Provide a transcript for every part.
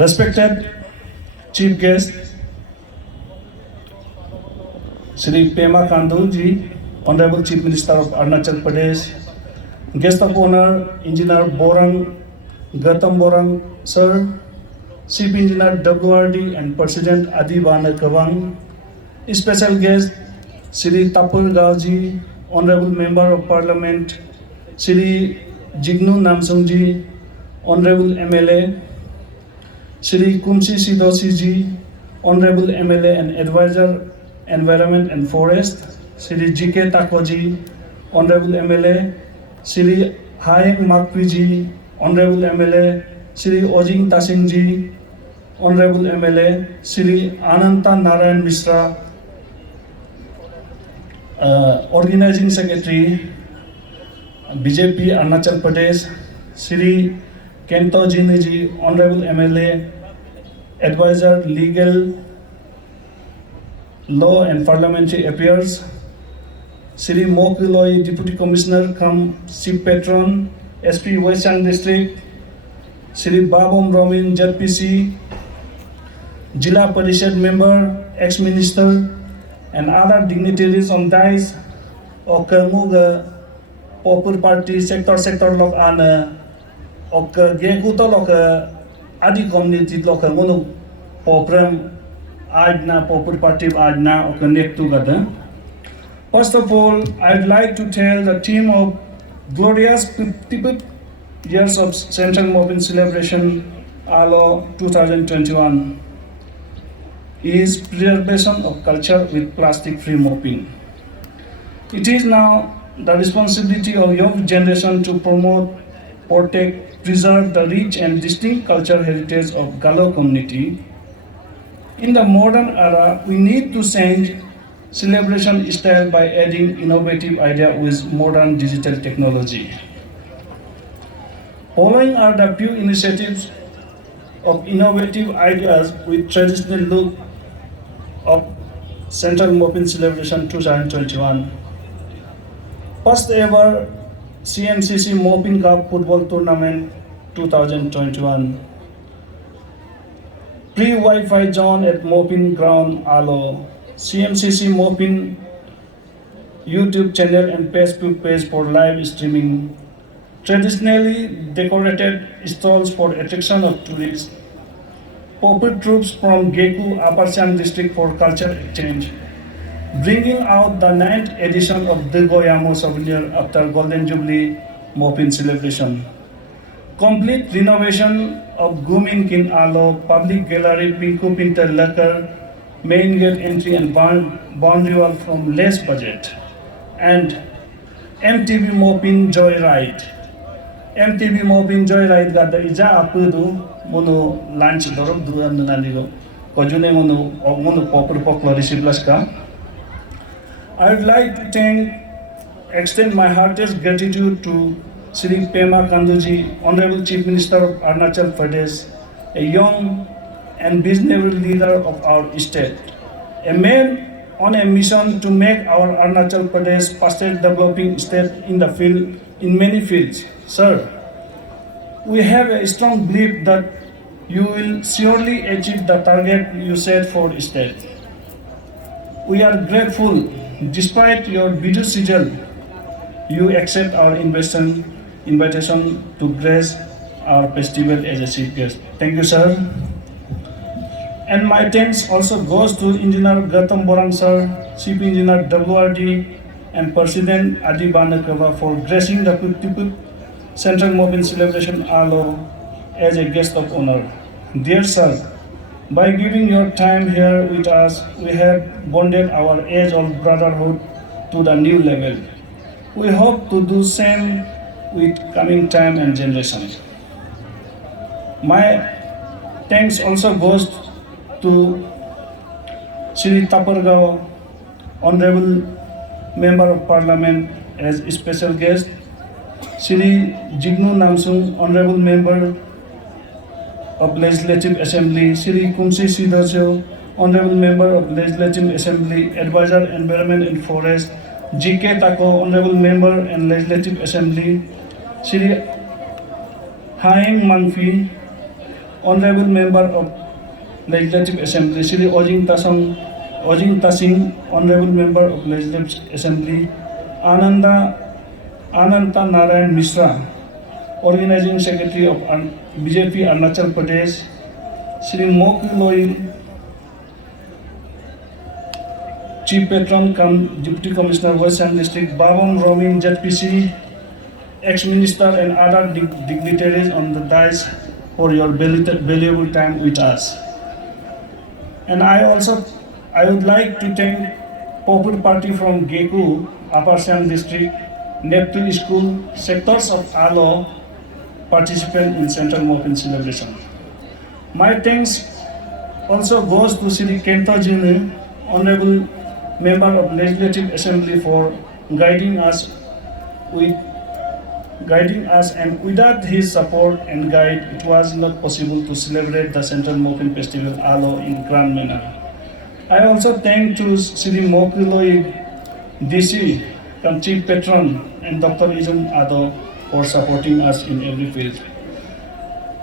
Respected Chief Guest, Shri Pema Khandu ji, Honorable Chief Minister of Arunachal Pradesh, Guest of Honor, Engineer Borang, Gautam Borang, Sir, Chief Engineer WRD and President Adi Bana Kawang, Special Guest, Shri Tapur Gao ji, Honorable Member of Parliament, Shri Jignu Namsung ji, Honorable MLA, Shri Kumsi Sidosi ji, Honorable MLA and Advisor, Environment and Forest, Shri GK Tako ji, Honorable MLA, Shri Hayek Makpi ji, Honorable MLA, Shri Ojing Tasing ji, Honorable MLA, Shri Ananta Narayan Mishra, Organizing Secretary, BJP Arunachal Pradesh, Shri Kento Jini ji, Honorable MLA, Advisor Legal, Law and Parliamentary Affairs, Shri Mokiloi, Deputy Commissioner cum Chief Patron, SP West Siang District, Shri Babom Romin, ZPC, Jila Parishad Member, Ex-Minister, and other dignitaries on dais, or Kermuga, Popur Party, Sector Lok Ana, or Gekuto Lok Adi Community Lok Munu, Popram, Adna, Popur Party Adna, or connect together. First of all, I'd like to tell the team of glorious 50 years of Central Mopping Celebration ALO 2021 is preservation of culture with plastic-free mopping. It is now the responsibility of young generation to promote, protect, preserve the rich and distinct cultural heritage of Galo community. In the modern era, we need to change celebration style by adding innovative idea with modern digital technology. Following are the few initiatives of innovative ideas with traditional look of Central Mopping Celebration 2021. First ever CMCC Mopping Cup Football Tournament 2021. Pre-Wi-Fi zone at Mopping Ground ALO. CMCC Mopping YouTube channel and Facebook page for live streaming. Traditionally decorated stalls for attraction of tourists. Puppet troops from Geku, Upper Siang district for culture exchange. Bringing out the 9th edition of the Goyamo souvenir after Golden Jubilee Mopping celebration. Complete renovation of Gumin Kin Alo, Public Gallery, Pinku Pinter Lakar, main gate entry and boundary wall from less budget. And MTV Mopping Joyride. MTV Mopping Joyride got the Ija Apudu, Mono lunch Dorok Duan Naligo, Kojune Mono Popper Poklo Risiblaska. I would like to extend my heartiest gratitude to Shri Pema Khandu, Honorable Chief Minister of Arunachal Pradesh, a young and visionary leader of our state, a man on a mission to make our Arunachal Pradesh fastest developing state in many fields. Sir, we have a strong belief that you will surely achieve the target you set for the state. We are grateful, despite your busy schedule, you accept our invitation to grace our festival as a chief guest. Thank you, sir. And my thanks also goes to Engineer Gautam Borang, sir, Chief Engineer WRD, and President Adi Banakava for gracing the 50th Central Mopping Celebration ALO as a guest of honor. Dear sir, by giving your time here with us, we have bonded our age-old brotherhood to the new level. We hope to do same with coming time and generation. My thanks also goes to Shri Tapur Gao, Honorable Member of Parliament as special guest, Shri Jignu Namsung, Honorable Member of Legislative Assembly, Shri Kumsi Sidosi, Honorable Member of Legislative Assembly, Advisor Environment and Forest, GK Tako, Honorable Member and Legislative Assembly, Shri Haing Mangfi, Honorable Member of Legislative Assembly, Shri Ojing Tasing, Honorable Member of Legislative Assembly, Ananta Narayan Mishra, Organizing Secretary of BJP Arunachal Pradesh, Shri Moki Loi, Chief Patron cum Deputy Commissioner West Siam District, Babam Romin ZPC, ex-minister and other dignitaries on the dais for your valuable time with us. And I would like to thank Popular Party from Geku, Upper Siam District, Neptune School, sectors of Alo, participant in Central Mopin celebration. My thanks also goes to Sri Kento Jinu, Honorable Member of Legislative Assembly, for guiding us, and without his support and guide, it was not possible to celebrate the Central Mopin Festival Alo in grand manner. I also thank to Sri Mokiloi DC, Chief Patron, and Dr. Izum Ado for supporting us in every field.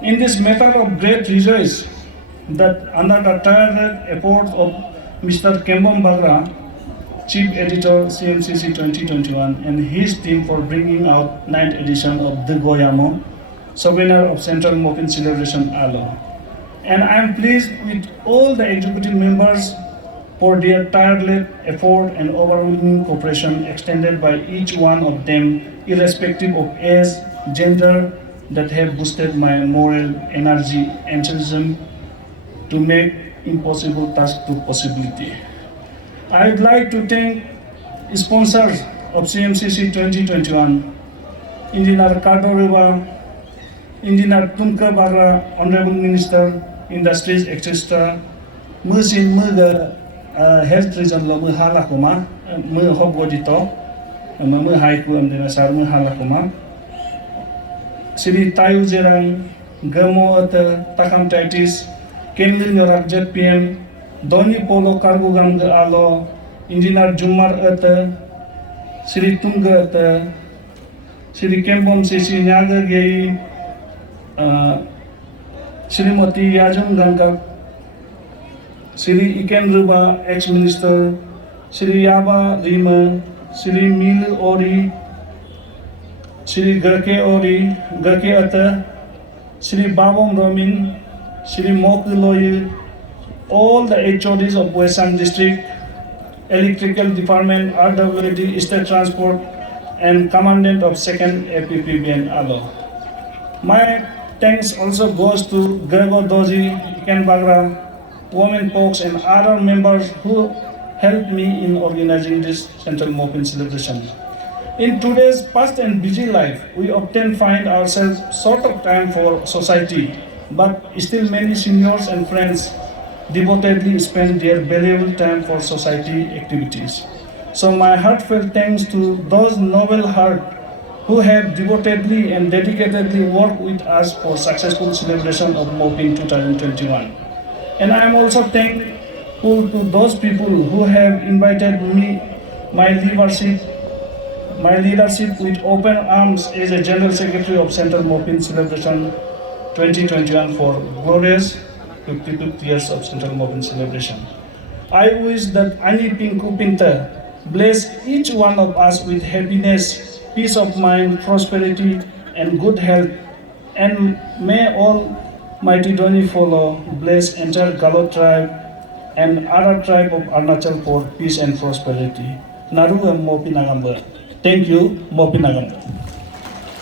In this matter of great rejoice that under the tireless efforts of Mr. Kembom Bagra, Chief Editor CMCC 2021, and his team for bringing out 9th edition of the Goyamo, souvenir of Central Mopin Celebration Alo. And I am pleased with all the executive members for their tireless effort and overwhelming cooperation extended by each one of them, irrespective of age, gender, that have boosted my moral energy, enthusiasm to make impossible tasks to possibility. I would like to thank sponsors of CMCC 2021, Engineer Kadoriwa, Engineer Tunka Bagra, Honorable Minister, Industries, etc. Musin Muga Health Reason Lo Muhalakuma, Muhobodito, Muhaiku and Dinasar Muhalakuma, Sri Tayu Zerang, Gamo at Takam Titis, Kenlin Yorak PM, Doni Polo Kargugam Alo, Engineer Jumar at Sri Tunga at Sri Kembom Sisi Nyaga Gay, Srimati Yajum Ganga, Sri Iken Ruba, ex-minister, Sri Yaba Rima, Sri Mil Ori, Sri Garke Ata, Sri Babam Romin, Sri Mokiloy, all the HODs of West Siam District, Electrical Department, RWD, State Transport, and Commandant of 2nd APPBN Alo. My thanks also goes to Gregor Doji, Iken Bagra, Women Folks, and other members who helped me in organizing this Central Mopin celebration. In today's fast and busy life, we often find ourselves short of time for society, but still many seniors and friends devotedly spend their valuable time for society activities. So my heartfelt thanks to those noble hearts who have devotedly and dedicatedly worked with us for successful celebration of Mopin 2021. And I am also thankful to those people who have invited me, my leadership with open arms as a General Secretary of Central Mopin Celebration 2021 for glorious 55 years of Central Mopin Celebration. I wish that Ani Pinku Pinta bless each one of us with happiness, peace of mind, prosperity, and good health, and may Almighty Doni follow, bless entire Galo tribe and other tribe of Arunachal for peace and prosperity. Naru and Mopin Agamba. Thank you, Mopin Agamba.